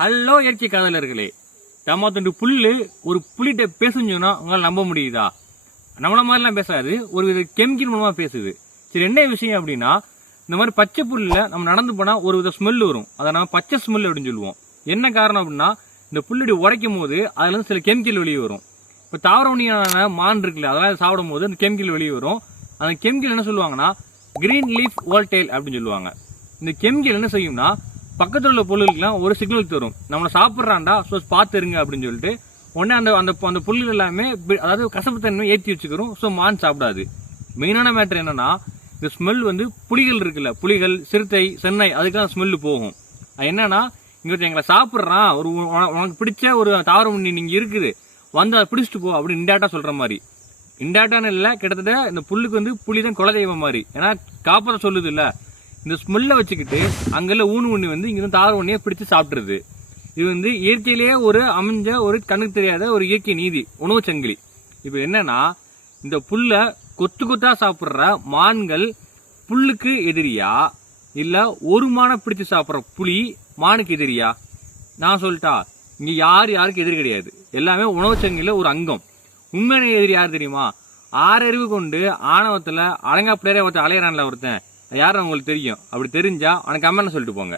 Hello இயற்கை காதலர்களே, தம்மாத்தொண்டு புல்லு ஒரு புலிகிட்ட பேசுஞ்சோன்னா உங்களால் நம்ப முடியுதா? நம்மள மாதிரிலாம் பேசாது, ஒரு வித கெமிக்கல் மூலமா பேசுது. சரி, என்ன விஷயம் அப்படின்னா, இந்த மாதிரி பச்சை புல்ல நம்ம நடந்து போனா ஒரு வித ஸ்மெல் வரும். அதை நம்ம பச்சை ஸ்மெல் அப்படின்னு சொல்லுவோம். என்ன காரணம் அப்படின்னா, இந்த புல்லடி உடைக்கும் போது அதுல இருந்து சில கெமிக்கல் வெளியே வரும். இப்போ தாவரவணியான மான் இருக்குல்ல, அதெல்லாம் சாப்பிடும் போது அந்த கெமிக்கல் வெளியே வரும். அந்த கெமிக்கல் என்ன சொல்லுவாங்கன்னா கிரீன் லீஃப் வால்டேல் அப்படின்னு சொல்லுவாங்க. இந்த கெமிக்கல் என்ன செய்யும்னா, பக்கத்தில் உள்ள பொருளுக்கெல்லாம் ஒரு சிக்னல் தரும், நம்மளை சாப்பிட்றான்டா, ஸோ பார்த்துருங்க அப்படின்னு சொல்லிட்டு. உடனே அந்த அந்த அந்த புல்லுகள் எல்லாமே அதாவது கசப்பு தன்மை ஏற்றி வச்சுக்கிறோம். ஸோ மான் சாப்பிடாது. மெயினான மேட்டர் என்னன்னா, இந்த ஸ்மெல் வந்து புலிகள் இருக்குல்ல, புலிகள், சிறுத்தை, சென்னை, அதுக்கெல்லாம் ஸ்மெல்லு போகும். அது என்னன்னா, இங்கே எங்களை சாப்பிட்றான், ஒரு உனக்கு பிடிச்ச ஒரு தாவரம் நீங்க இருக்குது, வந்து அதை பிடிச்சிட்டு போ அப்படின்னு இன்டேரக்டா சொல்ற மாதிரி. இன்டேரக்டான இல்லை, கிட்டத்தட்ட இந்த புல்லுக்கு வந்து புலி தான் குலதெய்வம் மாதிரி. ஏன்னா காப்பாற்ற சொல்லுது இல்லை, இந்த ஸ்மெல்ல வச்சுக்கிட்டு அங்கெல்லாம் ஊனு ஒண்ணி வந்து இங்க தாவர ஒண்ணியை பிடிச்சு சாப்பிட்டுருது. இது வந்து இயற்கையிலேயே ஒரு அமைஞ்ச ஒரு கண்ணுக்கு தெரியாத ஒரு இயற்கை நீதி, உணவு சங்கிலி. இப்ப என்னன்னா, இந்த புல்ல கொத்து கொத்தா சாப்பிடுற மான்கள் புல்லுக்கு எதிரியா, இல்ல ஒரு மானை பிடிச்சு சாப்பிடுற புலி மானுக்கு எதிரியா? நான் சொல்லிட்டா, இங்க யாருக்கு எதிரி கிடையாது. எல்லாமே உணவு சங்கிலில ஒரு அங்கம். உண்மையான எதிரி யார் தெரியுமா? ஆறறிவு கொண்டு ஆணவத்துல அலங்கா பிள்ளையரே ஒருத்தன் அலையறான்ல ஒருத்தன், யாரும் உங்களுக்கு தெரியும். அப்படி தெரிஞ்சா அவனுக்கு கமெண்ட் சொல்லிட்டு போங்க.